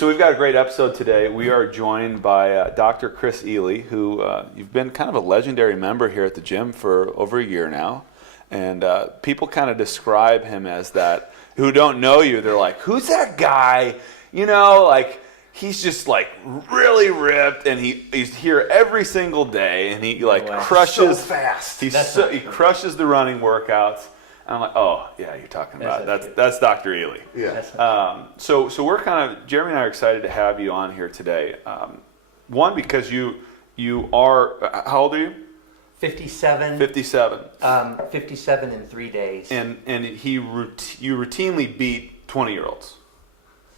So we've got a great episode today. We are joined by Dr. Chris Ehly, who you've been kind of a legendary member here at the gym for over a year now. And people kind of describe him as that, who don't know you, they're like, who's that guy? You know, like, he's just like really ripped, and he's here every single day, and he like crushes so fast. He crushes the running workouts. And I'm like, oh yeah, you're talking about that's Dr. Ehly. Yeah. So we're kind of, Jeremy and I are excited to have you on here today. One, because you are, how old are you? 57. 57. 57 in 3 days. And you routinely beat 20-year-olds.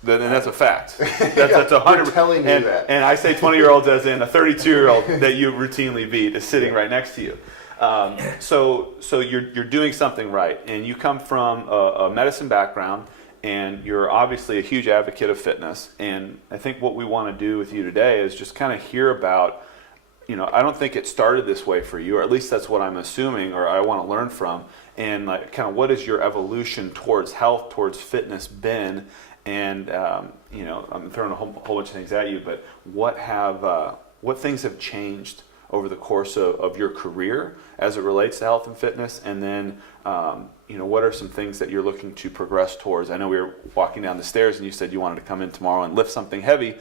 And that's a fact. That's 100. You're telling me that. And I say 20-year-olds as in a 32-year-old that you routinely beat is sitting right next to you. So you're doing something right, and you come from a medicine background, and you're obviously a huge advocate of fitness. And I think what we want to do with you today is just kind of hear about, I don't think it started this way for you, or at least that's what I'm assuming, or I want to learn from, and like kind of what is your evolution towards health, towards fitness been, and I'm throwing a whole bunch of things at you, but what things have changed over the course of your career as it relates to health and fitness, and then what are some things that you're looking to progress towards? I know we were walking down the stairs and you said you wanted to come in tomorrow and lift something heavy.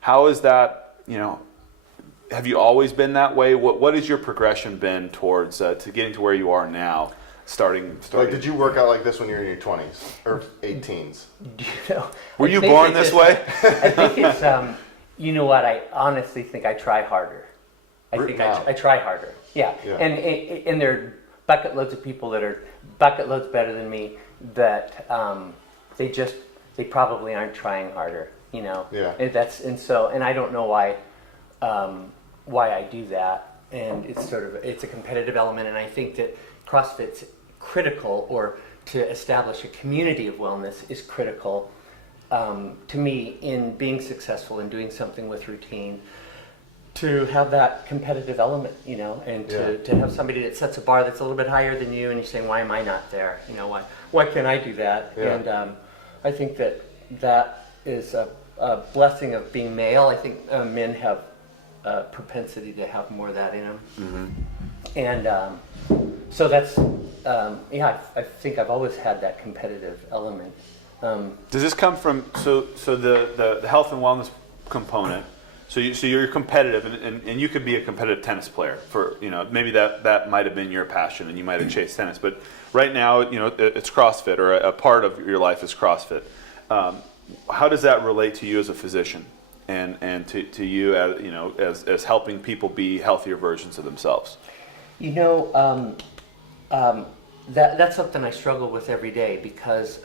How is that, have you always been that way? What has your progression been towards to getting to where you are now, starting? Like, did you work out like this when you were in your 20s or 18s? Were you born this way? I think it's, you know what, I honestly think I try harder. I try harder. Yeah. And there are bucket loads of people that are bucket loads better than me that they probably aren't trying harder, Yeah. And I don't know why I do that. And it's a competitive element, and I think that CrossFit's critical, or to establish a community of wellness is critical to me in being successful in doing something with routine. To have that competitive element, and to have somebody that sets a bar that's a little bit higher than you, and you're saying, why am I not there? Why can't I do that? Yeah. And I think that is a blessing of being male. I think men have a propensity to have more of that in them. Mm-hmm. And so that's, I think I've always had that competitive element. Does this come from, so the health and wellness component? So you're competitive, and you could be a competitive tennis player for, maybe that might have been your passion and you might have chased tennis. But right now, it's CrossFit, or a part of your life is CrossFit. How does that relate to you as a physician, and to you as, as helping people be healthier versions of themselves? That's something I struggle with every day, because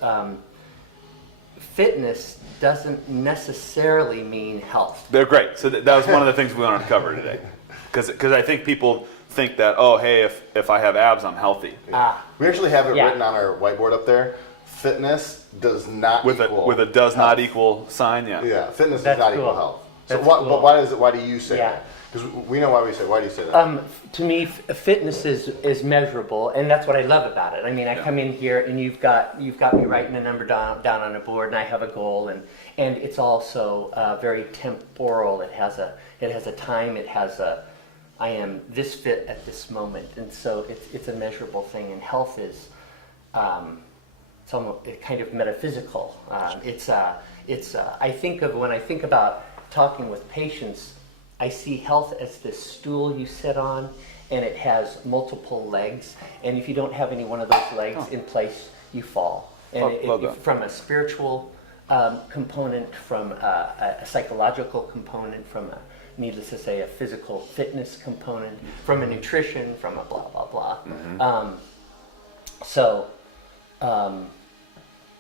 fitness doesn't necessarily mean health. They're great. So that was one of the things we wanted to cover today, because I think people think that, oh, hey, if I have abs, I'm healthy. We actually have it written on our whiteboard up there. Fitness does not equal with a does health. Not equal sign. Yeah, fitness That's does not cool. equal health. That's So cool. but why do you say that? Because we know why we say. Why do you say that? To me, fitness is measurable, and that's what I love about it. I mean, I come in here, and you've got me writing a number down on a board, and I have a goal, and it's also very temporal. It has a time. It has I am this fit at this moment, and so it's a measurable thing. And health is it's almost kind of metaphysical. I think of, when I think about talking with patients, I see health as this stool you sit on, and it has multiple legs, and if you don't have any one of those legs in place, you fall. And from a spiritual component, from a psychological component, from a, needless to say, a physical fitness component, from a nutrition, from a blah, blah, blah. Mm-hmm.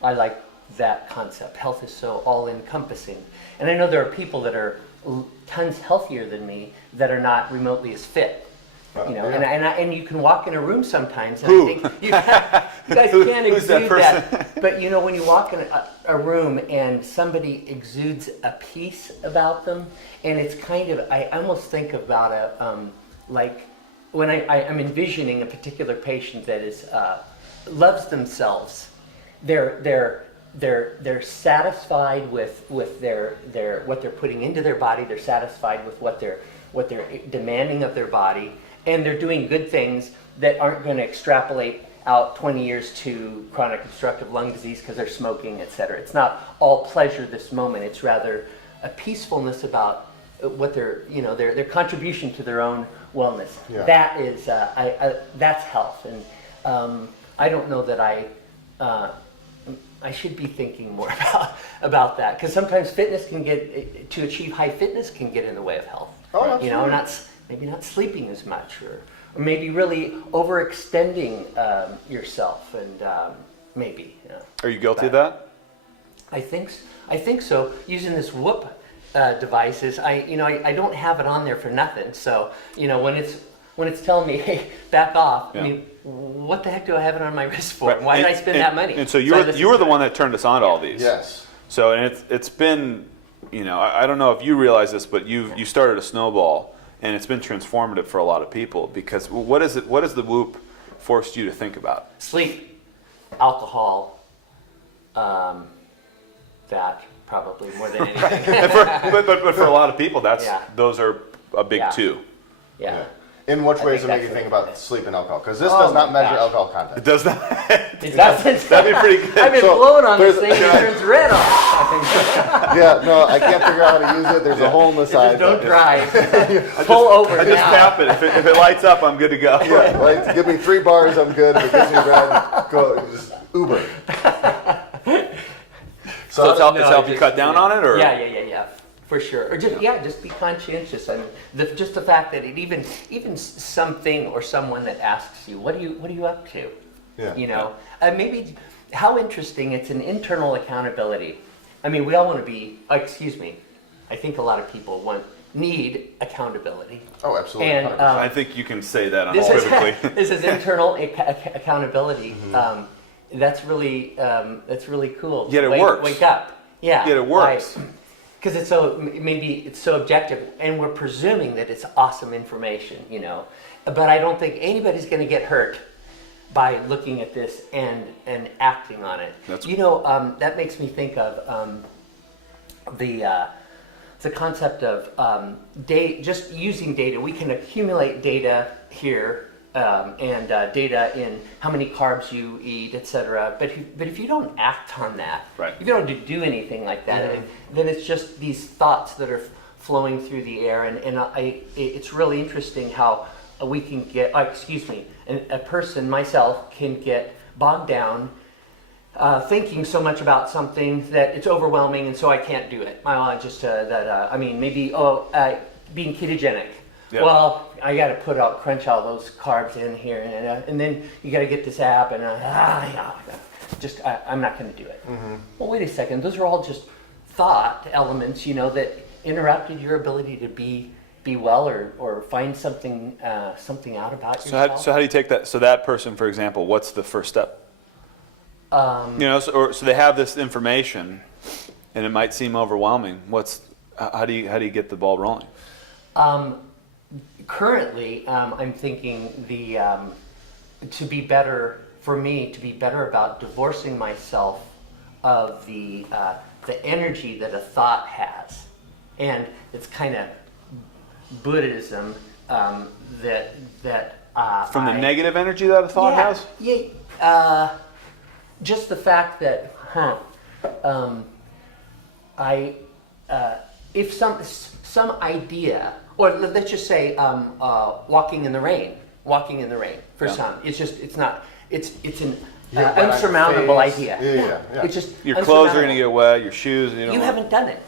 I like that concept. Health is so all-encompassing. And I know there are people that are tons healthier than me that are not remotely as fit. And you can walk in a room sometimes, and I think you guys can't exude that. But when you walk in a room and somebody exudes a peace about them, and it's kind of, I almost think about like when I'm envisioning a particular patient that is loves themselves. they're satisfied with their what they're putting into their body. They're satisfied with what they're demanding of their body, and they're doing good things that aren't going to extrapolate out 20 years to chronic obstructive lung disease because they're smoking, etc. It's not all pleasure this moment. It's rather a peacefulness about what their contribution to their own wellness. Yeah. That is that's health, and I don't know that I should be thinking more about that, because sometimes fitness can get to achieve high fitness can get in the way of health. Oh, absolutely. Maybe not sleeping as much, or maybe really overextending yourself, and maybe. Are you guilty of that? I think so. Using this Whoop device is I don't have it on there for nothing. So when it's telling me, hey, back off. Yeah. I mean, what the heck do I have it on my wrist for? Right. Why did I spend that money? And so you were the one that turned us on to all these. Yes. So and it's been, I don't know if you realize this, but you started a snowball, and it's been transformative for a lot of people, because what has the Whoop forced you to think about? Sleep, alcohol, that probably more than anything. but for a lot of people, those are a big two. Yeah. In which ways does it make you think about sleep and alcohol? Because this does not measure alcohol content. It does not. It doesn't. That'd be pretty good. I've been blowing on this thing. It turns red on. Yeah, no, I can't figure out how to use it. There's a hole in the side. Just don't drive. Pull over I just now. tap it. If it lights up, I'm good to go. Yeah, like, give me 3 bars, I'm good. If it gives me red, go just Uber. So it's helped you cut down on it, or? Yeah, for sure. Or just be conscientious, and just the fact that it even something or someone that asks you, what are you up to? Yeah. Maybe how interesting. It's an internal accountability. I mean, we all want to be. Excuse me. I think a lot of people need accountability. Oh, absolutely. And I think you can say that this unequivocally. this is internal accountability. Mm-hmm. That's really cool. Yet it works. Wake up. Yeah. Yet it works. Because it's so objective, and we're presuming that it's awesome information, But I don't think anybody's going to get hurt by looking at this and acting on it. That makes me think of the concept of just using data. We can accumulate data here. And data in how many carbs you eat, etc. But if you don't act on that, right. if you don't do anything like that, then it's just these thoughts that are flowing through the air. And it's really interesting how we can get, a person, myself, can get bogged down thinking so much about something that it's overwhelming, and so I can't do it. Maybe being ketogenic. Yeah. Well, I got to crunch all those carbs in here, and then you got to get this app, and I'm not going to do it. Mm-hmm. Well, wait a second. Those are all just thought elements, that interrupted your ability to be well or find something out about yourself. So how do you take that? So that person, for example, what's the first step? So they have this information, and it might seem overwhelming. How do you get the ball rolling? Currently, I'm thinking to be better about divorcing myself of the energy that a thought has, and it's kind of Buddhism that from the negative energy that a thought has. Yeah, just the fact that if some idea. Or let's just say walking in the rain for some. It's an unsurmountable idea. Yeah. It's just your clothes are going to get wet, your shoes. You haven't done it.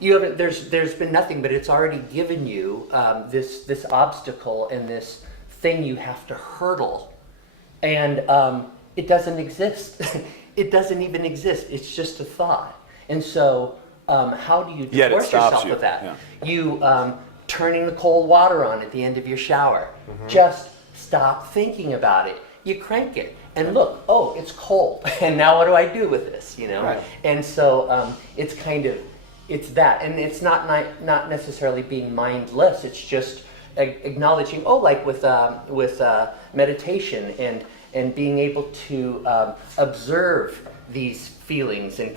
You haven't. There's been nothing, but it's already given you this obstacle and this thing you have to hurdle, and it doesn't exist. It doesn't even exist. It's just a thought. And so, how do you divorce yourself with that? Yeah. You turning the cold water on at the end of your shower. Mm-hmm. Just stop thinking about it. You crank it and look, oh, it's cold. And now what do I do with this? Right. And so it's that. And it's not necessarily being mindless. It's just acknowledging, like with meditation and being able to observe these feelings and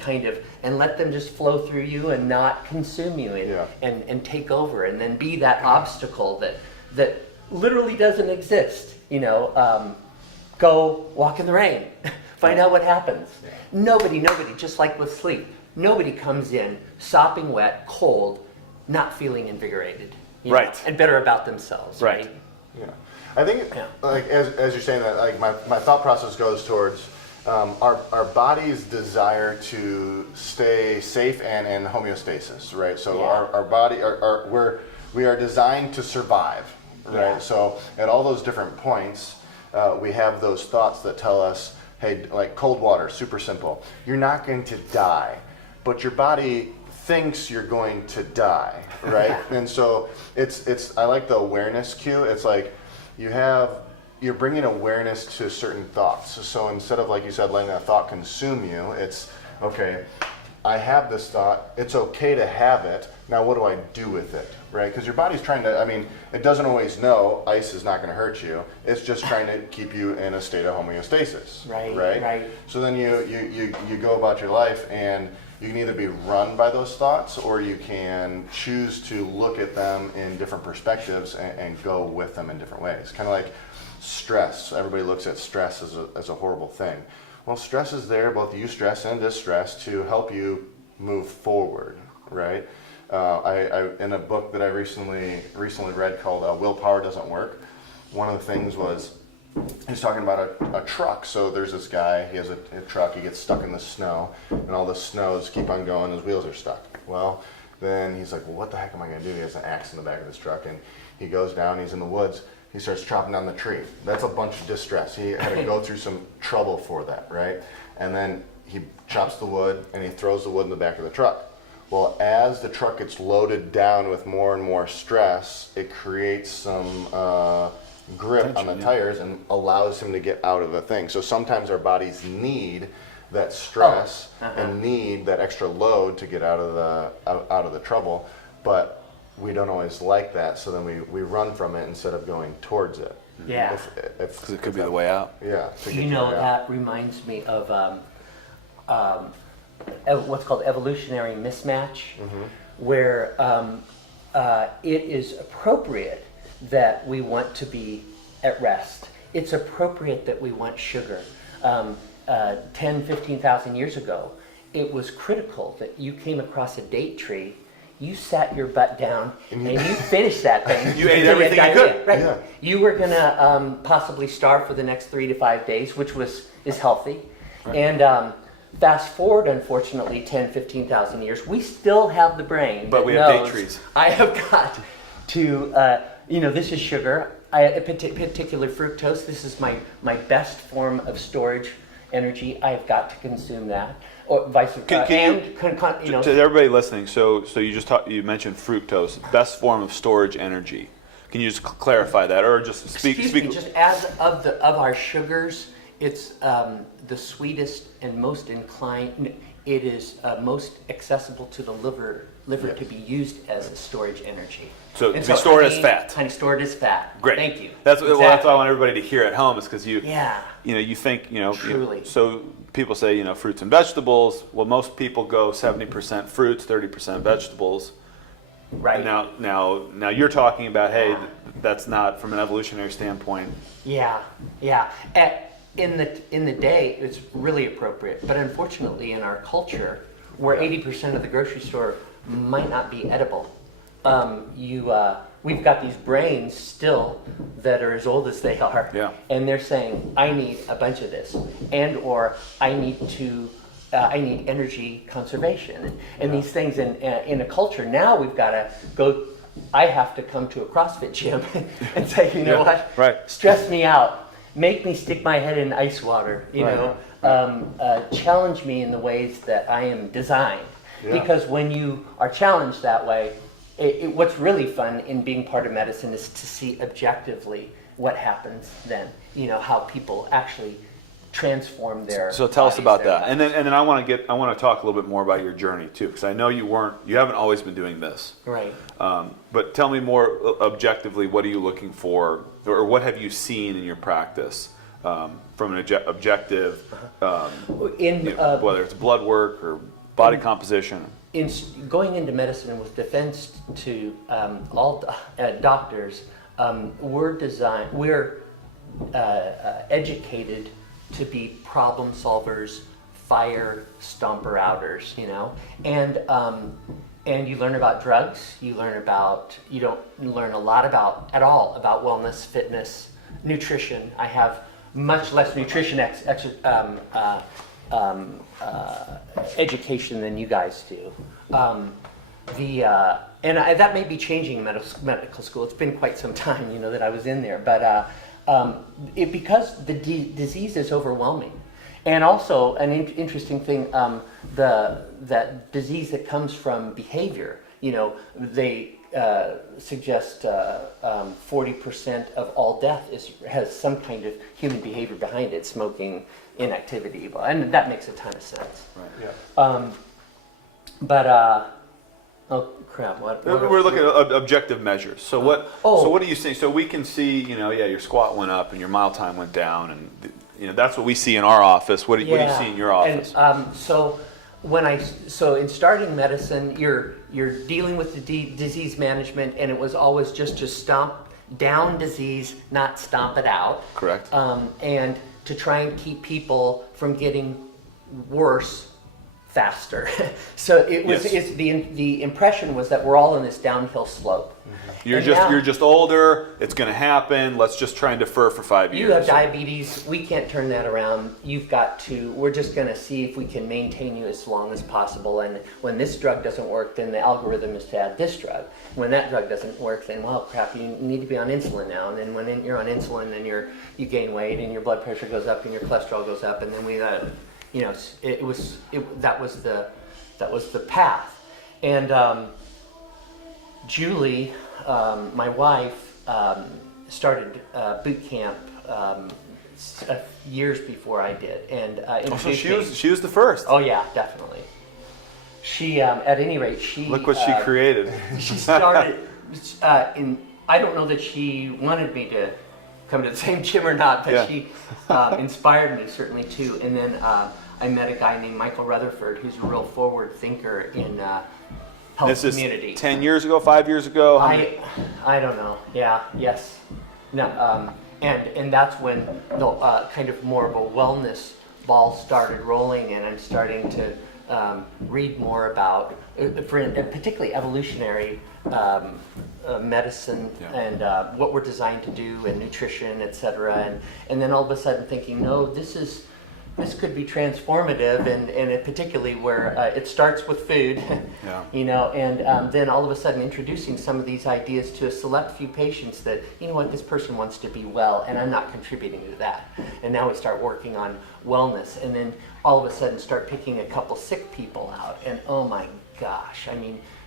and let them just flow through you and not consume you and take over, and then be that obstacle that literally doesn't exist. Go walk in the rain, find out what happens. Nobody, just like with sleep, nobody comes in sopping wet, cold, not feeling invigorated, and better about themselves. Right. Yeah. I think, like as you're saying that, like my thought process goes towards our body's desire to stay safe and in homeostasis, right? So our body, we are designed to survive, right? Yeah. So at all those different points, we have those thoughts that tell us, hey, like cold water, super simple. You're not going to die, but your body thinks you're going to die, right? And so it's I like the awareness cue. It's like you're bringing awareness to certain thoughts. So instead of, like you said, letting that thought consume you, it's okay, I have this thought, it's okay to have it, now what do I do with it, right? Because your body's trying to, it doesn't always know ice is not going to hurt you, it's just trying to keep you in a state of homeostasis, right? So then you go about your life, and you can either be run by those thoughts, or you can choose to look at them in different perspectives and go with them in different ways. Kind of like stress. Everybody looks at stress as a horrible thing. Well, stress is there, both eustress and distress, to help you move forward, right? I in a book that I recently read called Willpower Doesn't Work, one of the things was, he's talking about a truck. So there's this guy, he has a truck, he gets stuck in the snow, and all the snows keep on going, his wheels are stuck. Well, then he's like, well, what the heck am I gonna do? He has an axe in the back of this truck, and he goes down, he's in the woods, he starts chopping down the tree. That's a bunch of distress. He had to go through some trouble for that, right? And then he chops the wood, and he throws the wood in the back of the truck. Well, as the truck gets loaded down with more and more stress, it creates some grip on the tires and allows him to get out of the thing. So sometimes our bodies need that stress and need that extra load to get out of the trouble, but we don't always like that, so then we run from it instead of going towards it. Yeah. Because it could be the way out. Yeah. That reminds me of what's called evolutionary mismatch, where it is appropriate that we want to be at rest. It's appropriate that we want sugar. 10, 15,000 years ago, it was critical that you came across a date tree, you sat your butt down, and you finished that thing. You ate everything you could. Right. Yeah. You were going to possibly starve for the next 3 to 5 days, which is healthy. Right. And fast forward, unfortunately, 10, 15,000 years, we still have the brain. But we have date trees. I have got to, this is sugar, particular fructose. This is my best form of storage energy. I've got to consume that. Or vice versa. To everybody listening, so you mentioned fructose, best form of storage energy. Can you just clarify that, or just speak? Just as of our sugars, it's the sweetest and most inclined. It is most accessible to the liver to be used as a storage energy. So to be stored as fat. Honey stored as fat. Great. Thank you. That's what I want everybody to hear at home, is because you think truly. So people say fruits and vegetables. Well, most people go 70% fruits, 30% vegetables. Right. Now you're talking about, hey, that's not from an evolutionary standpoint. Yeah. In the day, it's really appropriate, but unfortunately, in our culture, where 80% of the grocery store might not be edible, we've got these brains still that are as old as they are, and they're saying, I need a bunch of this, or I need energy conservation, and these things in a culture. Now we've got to go. I have to come to a CrossFit gym and say, you know what? Right. Stress me out. Make me stick my head in ice water. Challenge me in the ways that I am designed. Yeah. Because when you are challenged that way, what's really fun in being part of medicine is to see objectively what happens then. How people actually transform their. So tell us about that, and then I want to talk a little bit more about your journey too, because I know you haven't always been doing this. Right. But tell me more objectively, what are you looking for, or what have you seen in your practice from an objective, whether it's blood work or body composition. Going into medicine with defense to all doctors, we're educated to be problem solvers, fire stomper outers, and you learn about drugs. You don't learn a lot about wellness, fitness, nutrition. I have much less nutrition education than you guys do. That may be changing in medical school. It's been quite some time, that I was in there. But because the disease is overwhelming. And also, an interesting thing, that disease that comes from behavior, they suggest 40% of all death has some kind of human behavior behind it, smoking, inactivity, and that makes a ton of sense. Right. Yeah. Oh crap! We're looking at objective measures. So what? So what are you seeing? So we can see, your squat went up and your mile time went down, and that's what we see in our office. What do you see in your office? And, so in starting medicine, you're dealing with the disease management, and it was always just to stomp down disease, not stomp it out. Correct. And to try and keep people from getting worse faster. So it was. Yes. The impression was that we're all in this downhill slope. You're just older. It's going to happen. Let's just try and defer for 5 years. You have diabetes. We can't turn that around. We're just going to see if we can maintain you as long as possible. And when this drug doesn't work, then the algorithm is to add this drug. When that drug doesn't work, then crap, you need to be on insulin now. And then when you're on insulin, then you gain weight and your blood pressure goes up and your cholesterol goes up. And then that was the path. And Julie, my wife, started boot camp years before I did, and so she was the first. Oh yeah, definitely. She, at any rate, look what she created. She started I don't know that she wanted me to come to the same gym or not, but she inspired me certainly too. And then I met a guy named Michael Rutherford, who's a real forward thinker in health this community. Is 10 years ago, 5 years ago? I don't know. Yeah. Yes. No. And that's when the kind of more of a wellness ball started rolling, and I'm starting to read more about, particularly evolutionary medicine and what we're designed to do, and nutrition, etc. And then all of a sudden thinking, no, this could be transformative, and particularly where it starts with food, and then all of a sudden introducing some of these ideas to a select few patients that, this person wants to be well, and I'm not contributing to that. And now we start working on wellness, and then all of a sudden start picking a couple sick people out, and oh my gosh,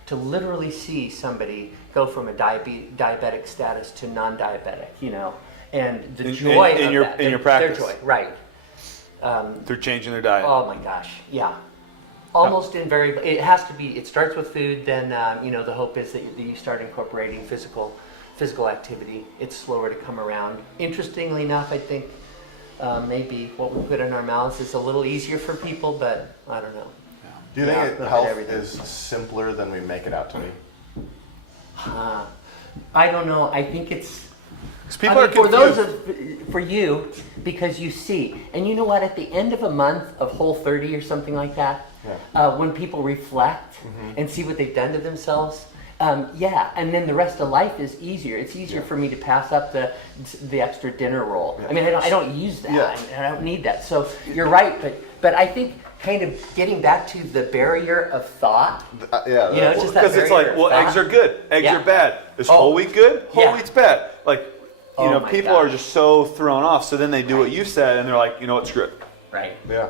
to literally see somebody go from a diabetic status to non-diabetic, and the joy in your practice. Their joy, right. Through changing their diet. Oh my gosh, yeah. Almost invariably, it has to be. It starts with food. Then the hope is that you start incorporating physical activity. It's slower to come around. Interestingly enough, I think maybe what we put in our mouths is a little easier for people, but I don't know. Yeah. Do you think health is simpler than we make it out to be? I don't know. I think it's. People are confused. For you, because you see, and you know what? At the end of a month of Whole30 or something like that, when people reflect and see what they've done to themselves, and then the rest of life is easier. It's easier for me to pass up the extra dinner roll. Yeah. I don't use that. Yeah. I don't need that. So you're right, but I think kind of getting back to the barrier of thought. Just that because it's like, eggs are good, eggs are bad. Is whole wheat good? Whole wheat's bad. Like. People are just so thrown off. So then they do what you said, and they're like, screw it. Right. Yeah.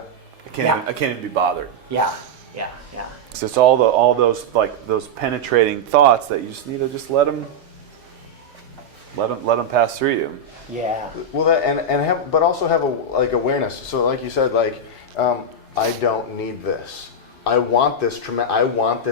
I can't even be bothered. Yeah. So it's all those penetrating thoughts that you just need to just let them pass through you. Yeah. Well, but also have awareness. So like you said, I don't need this. I want this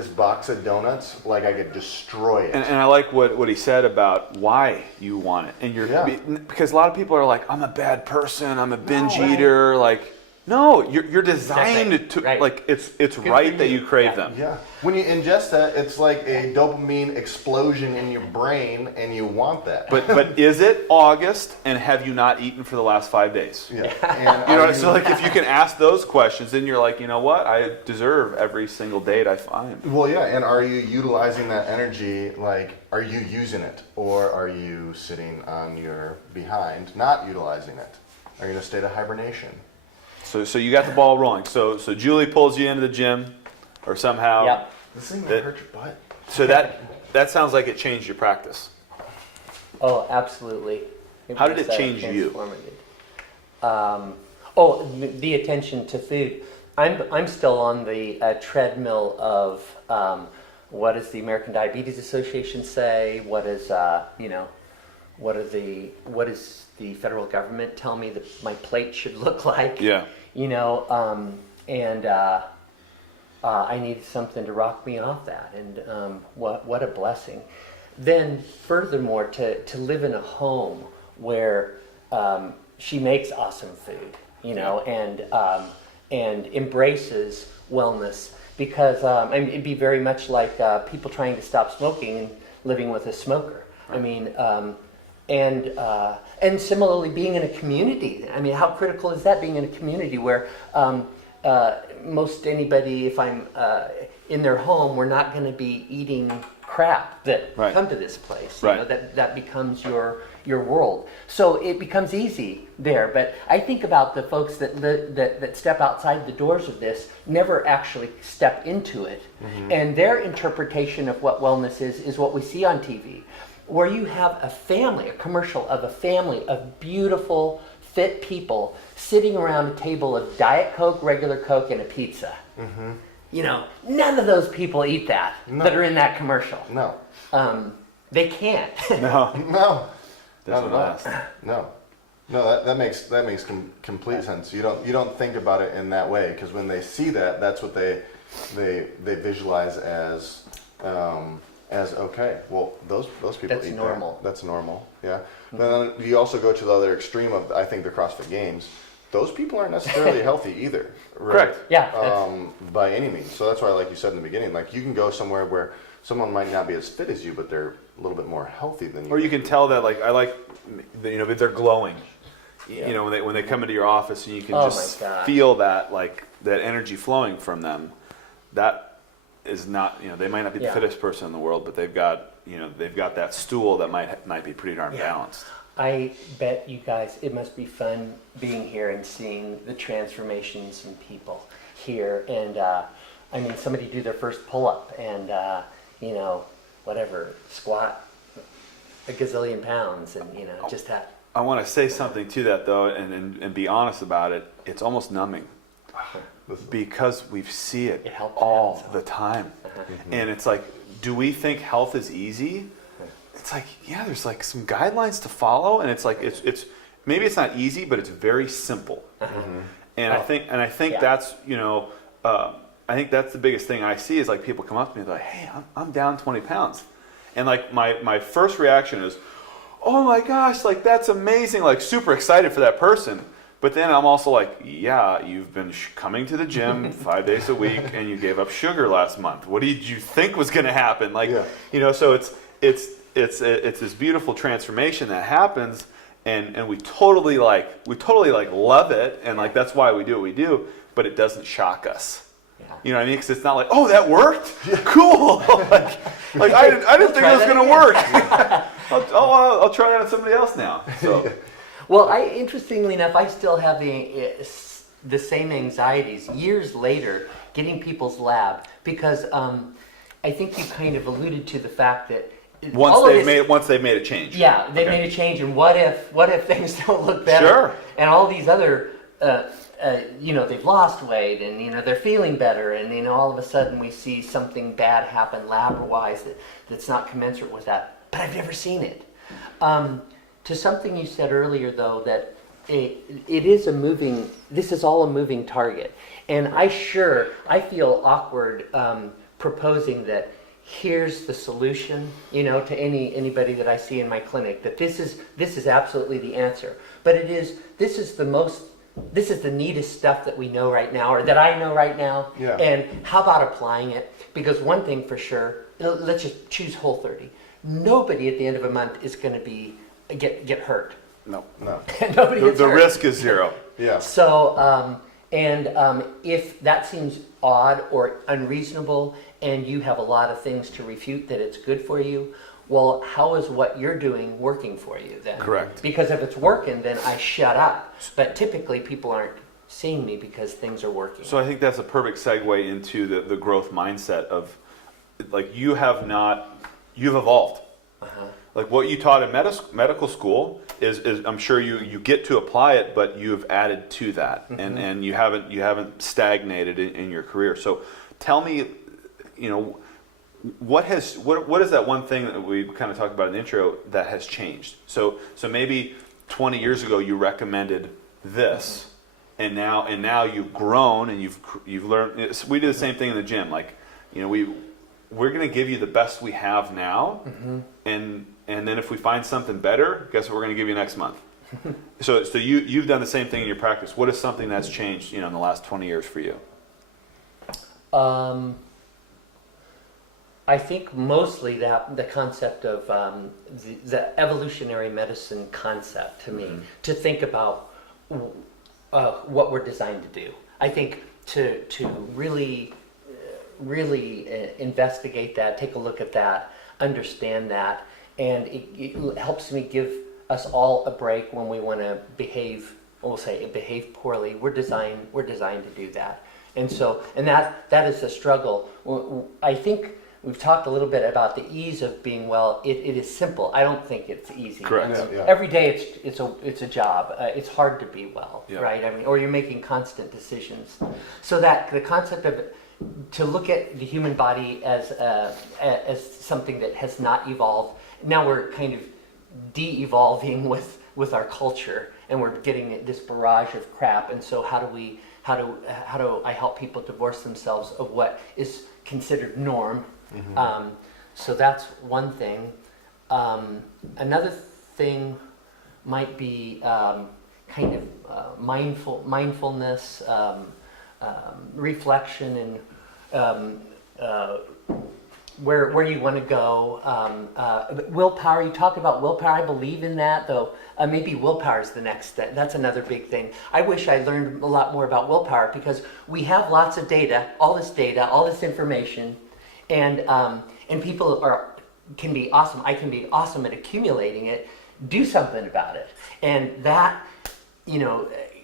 box of donuts, like I could destroy it. And I like what he said about why you want it. And because a lot of people are like, I'm a bad person, I'm a binge eater. Like, no, you're designed to like it's right that you crave them. Yeah. When you ingest that, it's like a dopamine explosion in your brain, and you want that. But is it August, and have you not eaten for the last 5 days? Yeah. And So like if you can ask those questions, then you're like, you know what? I deserve every single date I find. Well, yeah, and are you utilizing that energy? Like, are you using it, or are you sitting on your behind, not utilizing it? Are you in a state of hibernation? So you got the ball rolling. So Julie pulls you into the gym, or somehow. Yep. This thing that hurt your butt. So that sounds like it changed your practice. Oh, absolutely. How did it change you? The attention to food. I'm still on the treadmill of what does the American Diabetes Association say? What is what does the federal government tell me that my plate should look like? Yeah. I need something to rock me off that, and what a blessing. Then furthermore, to live in a home where she makes awesome food, and embraces wellness, because it'd be very much like people trying to stop smoking and living with a smoker. Right. I mean, and similarly being in a community. I mean, how critical is that, being in a community where most anybody, if I'm in their home, we're not going to be eating crap that come to this place. That becomes your world. So it becomes easy there. But I think about the folks that step outside the doors of this, never actually step into it. Mm-hmm. And their interpretation of what wellness is what we see on TV, where you have a commercial of a family of beautiful, fit people sitting around a table of Diet Coke, regular Coke, and a pizza. Mm-hmm. None of those people eat that are in that commercial. No. They can't. No. Doesn't last. No. That makes complete sense. You don't think about it in that way, because when they see that, that's what they visualize as okay. Well, those people that's eat normal. That's normal. Yeah. Mm-hmm. But then you also go to the other extreme of, I think, the CrossFit Games. Those people aren't necessarily healthy either. Right? Correct. Yeah. By any means. So that's why, like you said in the beginning, like you can go somewhere where someone might not be as fit as you, but they're a little bit more healthy than you. Or you can tell that, like, I like, that they're glowing. Yeah. When they come into your office, and you can just feel that, like, that energy flowing from them. That is not, they might not be the fittest person in the world, but they've got that stool that might be pretty darn balanced. I bet you guys, it must be fun being here and seeing the transformations in people here. And somebody do their first pull-up and, squat a gazillion pounds, and, just that. I want to say something to that, though, and be honest about it. It's almost numbing. Because we see it all the time. Mm-hmm. And it's like, do we think health is easy? It's like, there's like some guidelines to follow, and it's like it's maybe it's not easy, but it's very simple. Mm-hmm. And I think that's I think that's the biggest thing I see is, like, people come up to me and they're like, hey, I'm down 20 pounds, and like my first reaction is, oh my gosh, like that's amazing, like super excited for that person. But then I'm also like, you've been coming to the gym 5 days a week, and you gave up sugar last month. What did you think was going to happen? Like, so it's this beautiful transformation that happens, and we totally love it, and like that's why we do what we do. But it doesn't shock us. Yeah. You know what I mean? Because it's not like, oh, that worked? Cool. like I didn't think it was going to work. I'll try that on somebody else now. So. Well, interestingly enough, I still have the same anxieties years later getting people's lab, because I think you kind of alluded to the fact that once they've made a change. Yeah, they made a change, and what if things don't look better? Sure. And all these other, they've lost weight, and they're feeling better, and all of a sudden we see something bad happen lab-wise that's not commensurate with that. But I've never seen it. To something you said earlier, though, that it is this is all a moving target. And I feel awkward proposing that here's the solution, to anybody that I see in my clinic, that this is absolutely the answer. But this is the neatest stuff that we know right now, or that I know right now. Yeah. And how about applying it? Because one thing for sure, let's just choose Whole30. Nobody at the end of a month is going to get hurt. No. Nobody gets The hurt. risk is zero. Yeah. So, if that seems odd or unreasonable, and you have a lot of things to refute that it's good for you, well, how is what you're doing working for you then? Correct. Because if it's working, then I shut up. But typically people aren't seeing me because things are working. So I think that's a perfect segue into the growth mindset of, like, you've evolved. Uh-huh. Like what you taught in medical school is I'm sure you get to apply it, but you've added to that, Mm-hmm. and you haven't stagnated in your career. So tell me, what is that one thing that we kind of talked about in the intro that has changed? So maybe 20 years ago you recommended this, and now you've grown and you've learned. We do the same thing in the gym. Like, we're going to give you the best we have now, and then if we find something better, guess what we're going to give you next month. So you've done the same thing in your practice. What is something that's changed, in the last 20 years for you? I think mostly the concept of the evolutionary medicine concept to me, to think about what we're designed to do. I think to really investigate that, take a look at that, understand that, and it helps me give us all a break when we want to behave poorly. We're designed to do that, and that is a struggle. I think we've talked a little bit about the ease of being well. It is simple. I don't think it's easy. Correct. Yeah. Every day it's a job. It's hard to be well, Yeah. right? I mean, or you're making constant decisions. So that the concept of to look at the human body as something that has not evolved. Now we're kind of de-evolving with our culture, and we're getting this barrage of crap. And so how do I help people divorce themselves of what is considered norm? So that's one thing. Another thing might be kind of mindfulness, reflection, and where you want to go. Willpower. You talk about willpower. I believe in that, though. Maybe willpower is the next step. That's another big thing. I wish I learned a lot more about willpower, because we have lots of data, all this information, and people can be awesome. I can be awesome at accumulating it. Do something about it, and that,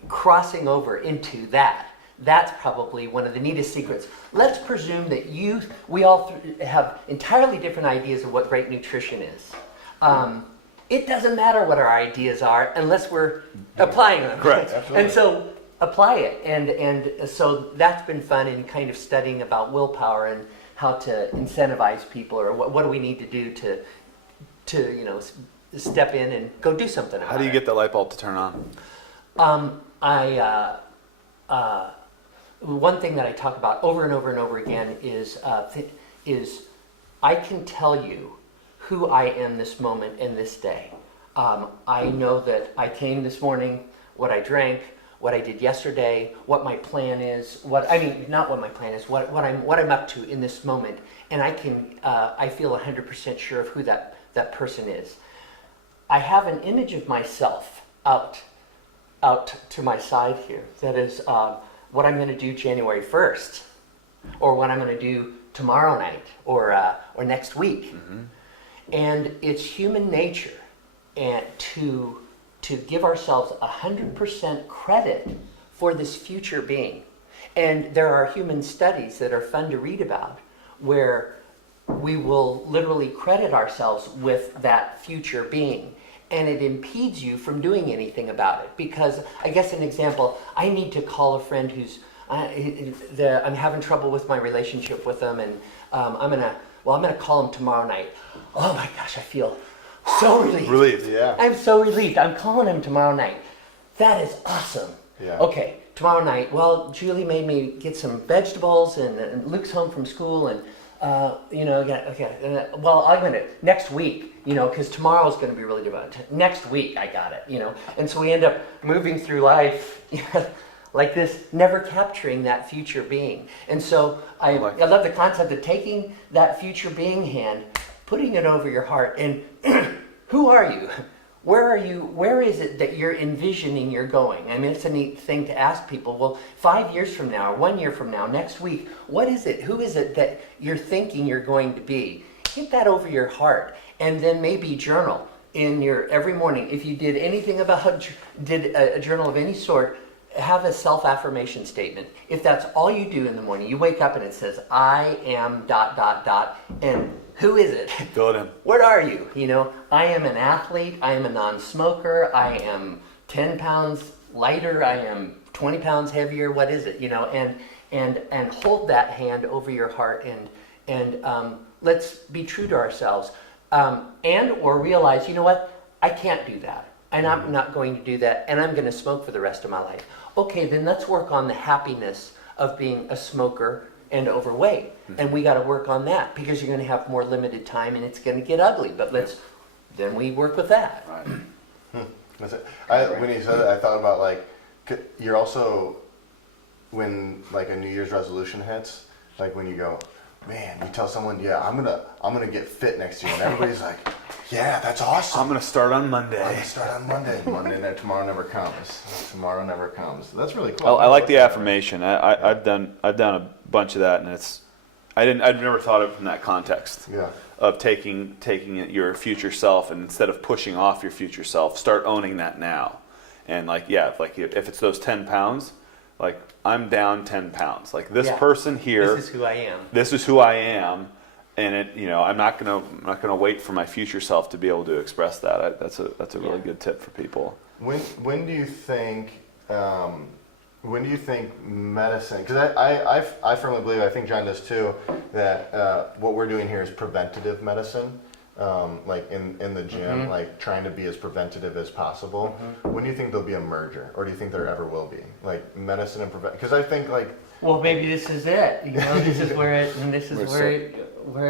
crossing over into that. That's probably one of the neatest secrets. Let's presume that we all have entirely different ideas of what great nutrition is. It doesn't matter what our ideas are unless we're applying them. Correct. Absolutely. And so apply it. And so that's been fun in kind of studying about willpower and how to incentivize people, or what do we need to do to step in and go do something about it. How do you get the light bulb to turn on? One thing that I talk about over and over and over again is I can tell you who I am this moment and this day. I know that I came this morning, what I drank, what I did yesterday, what my plan is, what I'm up to in this moment, and I feel 100% sure of who that person is. I have an image of myself out to my side here. That is what I'm going to do January 1st, or what I'm going to do tomorrow night, or next week. And it's human nature and to give ourselves 100% credit for this future being. And there are human studies that are fun to read about, where we will literally credit ourselves with that future being. And it impedes you from doing anything about it. Because, I guess an example, I need to call a friend who's, I'm having trouble with my relationship with them, and I'm gonna call him tomorrow night. Oh my gosh, I feel so relieved. Relieved. Yeah. I'm so relieved. I'm calling him tomorrow night. That is awesome. Yeah. Okay, tomorrow night, well, Julie made me get some vegetables, and Luke's home from school, and, well, I'm going to, next week, because tomorrow's going to be really difficult. Next week, I got it, And so we end up moving through life like this, never capturing that future being. And so I love the concept of taking that future being hand, putting it over your heart, and who are you? Where are you? Where is it that you're envisioning you're going? I mean, it's a neat thing to ask people. Well, 5 years from now, or 1 year from now, next week, what is it? Who is it that you're thinking you're going to be? Get that over your heart, and then maybe journal in your every morning. If you did anything did a journal of any sort, have a self-affirmation statement. If that's all you do in the morning, you wake up and it says, I am ... and who is it? Fill it in. What are you? I am an athlete. I am a non-smoker. I am 10 pounds lighter. I am 20 pounds heavier. What is it? And hold that hand over your heart, and let's be true to ourselves, and or realize, what? I can't do that, and I'm not going to do that, and I'm going to smoke for the rest of my life. Okay, then let's work on the happiness of being a smoker and overweight. And we got to work on that, because you're going to have more limited time and it's going to get ugly. But then we work with that. Right. That's it. When you said that, I thought about you're also, when a New Year's resolution hits, when you go, man, you tell someone, yeah, I'm gonna get fit next year, and everybody's like, yeah, that's awesome. I'm gonna start on Monday. I'm gonna start on Monday. Tomorrow never comes. Tomorrow never comes. That's really cool. I like the affirmation. I've done a bunch of that, and I've never thought of it from that context. Yeah. Of taking your future self, and instead of pushing off your future self, start owning that now. And if it's those 10 pounds, I'm down 10 pounds. This person here. This is who I am. This is who I am, and I'm not gonna wait for my future self to be able to express that. That's a really good tip for people. When do you think medicine? Because I firmly believe, I think John does too, that what we're doing here is preventative medicine. In the gym, trying to be as preventative as possible. When do you think there'll be a merger, or do you think there ever will be, medicine and prevention? Because I think well, maybe this is it. This is where it, and this is where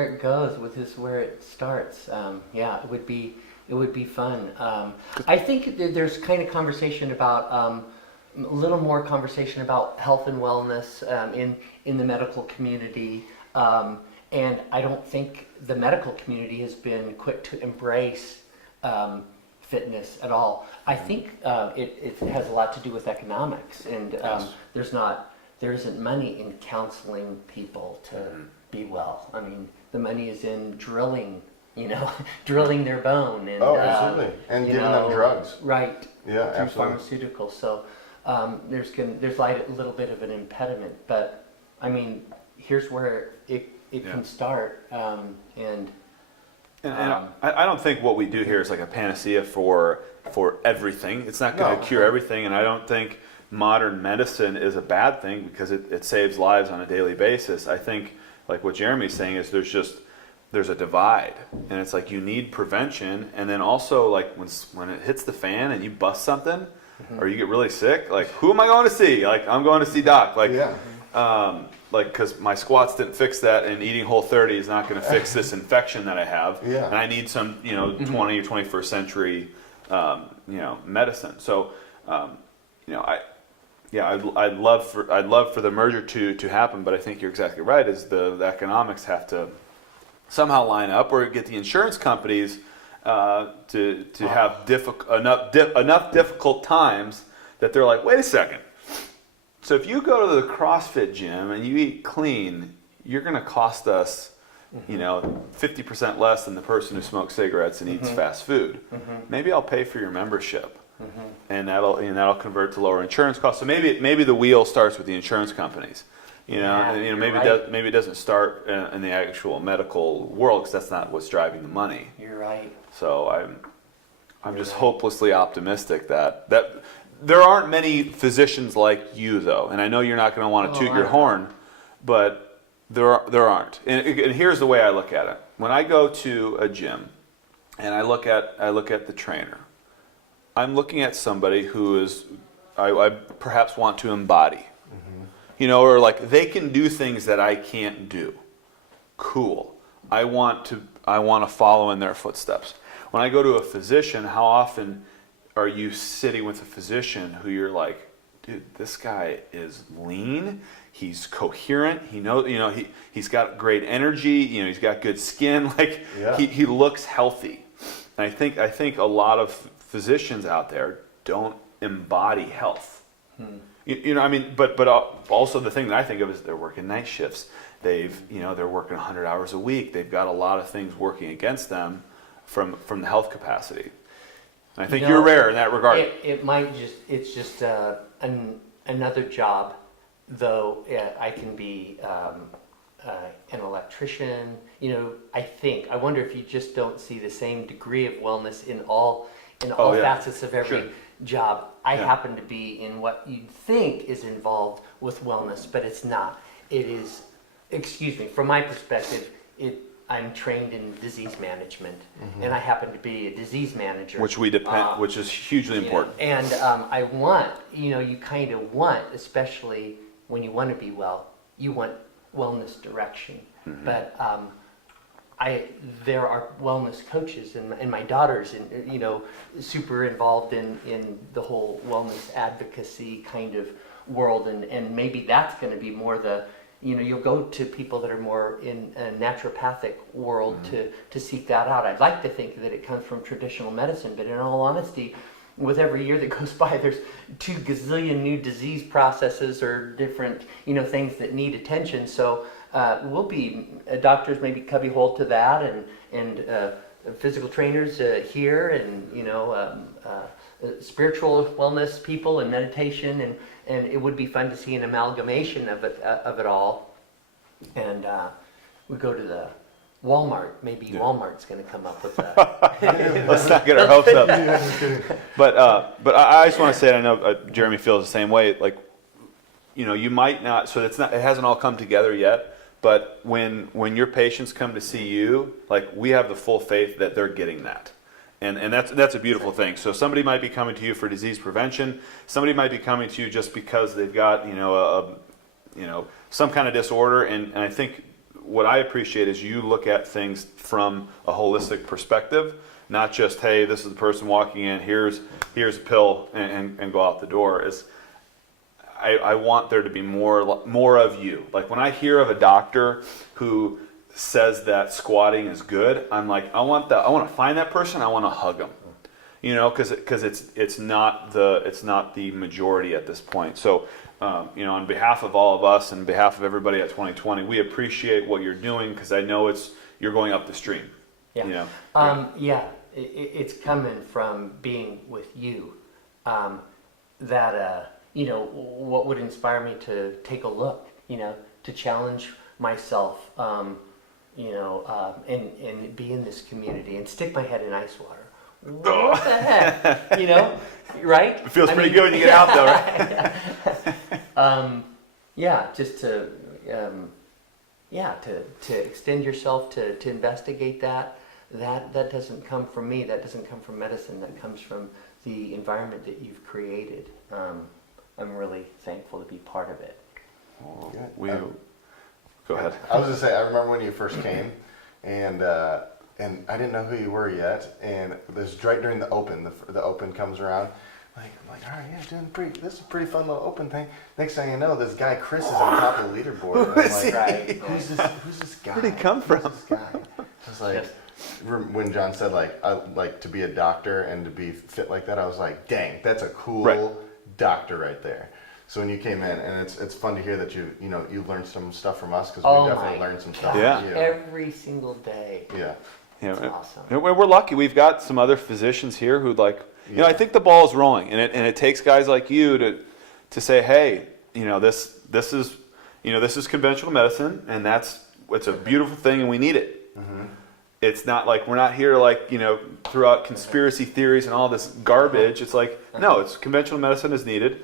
it goes. This is where it starts. It would be fun. I think there's kind of conversation about a little more conversation about health and wellness in the medical community. And I don't think the medical community has been quick to embrace fitness at all. I think it has a lot to do with economics, and there isn't money in counseling people to be well. I mean, the money is in drilling, drilling their bone, and absolutely, and giving them drugs. Right. Yeah, through absolutely. pharmaceuticals. So there's a little bit of an impediment, but I mean, here's where it can start, and I don't think what we do here is a panacea for everything. It's not going to cure everything, and I don't think modern medicine is a bad thing, because it saves lives on a daily basis. I think what Jeremy's saying is there's a divide, and it's you need prevention, and then also when it hits the fan and you bust something, or you get really sick, who am I going to see? I'm going to see Doc. Because my squats didn't fix that, and eating Whole30 is not going to fix this infection that I have, and I need some 20 or 21st century medicine. So I'd love for the merger to happen, but I think you're exactly right. Is the economics have to somehow line up, or get the insurance companies to have enough difficult times that they're like, wait a second. So if you go to the CrossFit gym and you eat clean, you're going to cost us, 50% less than the person who smokes cigarettes and eats fast food. Maybe I'll pay for your membership, and that'll convert to lower insurance costs. So maybe the wheel starts with the insurance companies. Maybe it doesn't start in the actual medical world, because that's not what's driving the money. You're right. So I'm just hopelessly optimistic that there aren't many physicians like you, though, and I know you're not going to want to toot your horn, but there aren't. And here's the way I look at it: when I go to a gym and I look at the trainer, I'm looking at somebody who is, I perhaps want to embody, or like they can do things that I can't do. Cool. I want to follow in their footsteps. When I go to a physician, how often are you sitting with a physician who you're like, dude, this guy is lean. He's coherent. He knows, he's got great energy. He's got good skin. Like he looks healthy. And I think a lot of physicians out there don't embody health. But also the thing that I think of is they're working night shifts. They're working 100 hours a week. They've got a lot of things working against them from the health capacity. And I think you're rare in that regard. It's just another job, though. I can be an electrician. I wonder if you just don't see the same degree of wellness in all facets of every job. I happen to be in what you'd think is involved with wellness, but it's not. It is, from my perspective, I'm trained in disease management, and I happen to be a disease manager. Which is hugely important. And I want, you kind of want, especially when you want to be well, you want wellness direction. But there are wellness coaches, and my daughter's, super involved in the whole wellness advocacy kind of world, and maybe that's going to be more the, you'll go to people that are more in a naturopathic world to seek that out. I'd like to think that it comes from traditional medicine, but in all honesty, with every year that goes by, there's 2 gazillion new disease processes or different, things that need attention. So we'll be doctors, maybe cubbyhole to that, and physical trainers here, and spiritual wellness people and meditation, and it would be fun to see an amalgamation of it all. And we go to the Walmart. Maybe Walmart's going to come up with that. Let's not get our hopes up. But I just want to say, I know Jeremy feels the same way. Like, you might not. So it hasn't all come together yet. But when your patients come to see you, like, we have the full faith that they're getting that. And that's a beautiful thing. So somebody might be coming to you for disease prevention. Somebody might be coming to you just because they've got some kind of disorder. And I think what I appreciate is you look at things from a holistic perspective, not just, hey, this is the person walking in. Here's a pill and go out the door. I want there to be more of you. Like when I hear of a doctor who says that squatting is good, I'm like, I want to find that person. I want to hug them, because it's not the majority at this point. So, on behalf of all of us and behalf of everybody at 2020, we appreciate what you're doing, because I know you're going up the stream. Yeah. It's coming from being with you. What would inspire me to take a look, to challenge myself, and be in this community and stick my head in ice water. What the heck? Right? It feels pretty good when you get out though, right? Just to extend yourself, to investigate that doesn't come from me. That doesn't come from medicine. That comes from the environment that you've created. I'm really thankful to be part of it. Go ahead. I was going to say, I remember when you first came, and I didn't know who you were yet, and this is right during the open. The open comes around. I'm like, all right, yeah, this is a pretty fun little open thing. Next thing you know, this guy Chris is on top of the leaderboard. Who is he? Who's this guy? Where'd he come from? Who's this guy? I was like, when John said I like to be a doctor and to be fit like that, I was like, dang, that's a cool doctor right there. So when you came in, and it's fun to hear that you learned some stuff from us, because we definitely learned some stuff from you. Every single day. Yeah. That's awesome. We're lucky. We've got some other physicians here who I think the ball is rolling, and it takes guys like you to say, hey, this is conventional medicine, and it's a beautiful thing, and we need it. Mm-hmm. It's not like we're not here throughout conspiracy theories and all this garbage. It's like, no, it's conventional medicine is needed.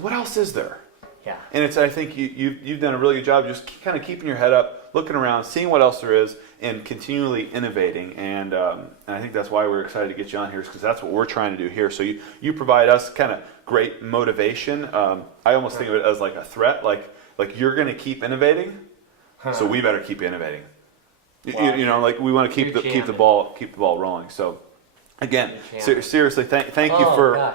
What else is there? Yeah. And I think you've done a really good job just kind of keeping your head up, looking around, seeing what else there is, and continually innovating, and I think that's why we're excited to get you on here, because that's what we're trying to do here. So you provide us kind of great motivation. I almost think of it as like a threat, like you're going to keep innovating, so we better keep innovating. Wow. You know, like we want to keep the ball rolling. So. Again, seriously, thank you for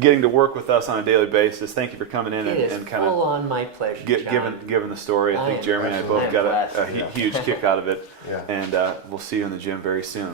getting to work with us on a daily basis. Thank you for coming in and kind full of on my pleasure. Giving the story. I think Jeremy and I both got a huge kick out of it. Yeah. And we'll see you in the gym very soon.